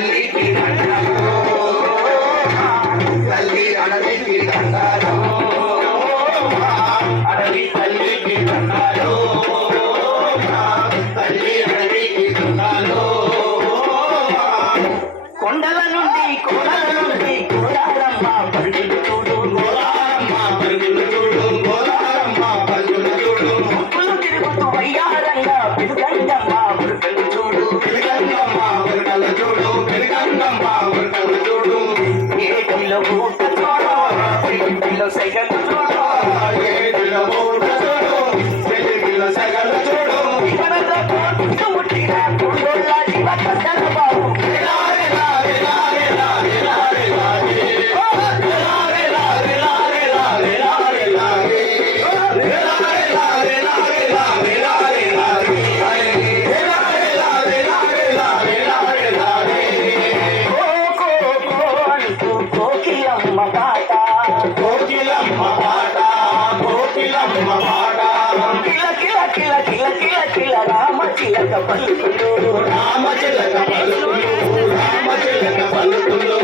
తల్లికి దండాలు తల్లి అడవికి దండాలు అడవి తల్లికి దండాలు తల్లి అడవికి దండాలు కొండల నుండి కోడల నుండి గోదారమ్మ పరుగులు చూడు గోదారమ్మ పరుగులు చూడు గోదారమ్మ పరుగులు చూడు ముక్కులు తిరుగుతూ వయ్యారంగా పిలుగంగమ్మ ఉరుకలు చూడు పిలుగంగమ్మ ఉరుకలు చూడు పిలుగంగమ్మ ఉరుకలు చూడు ఏటిలో ఊట చూడు ఏటిలో సైగలు చూడు ఏటిలో ఊట చూడు ఏటిలో సైగలు చూడు ఇక్కడ కోటు ముట్టిన గుండోళ్ళ జీవ కథల బాబు రామ చిలక పలుకులు రామ చిలక పలుకులు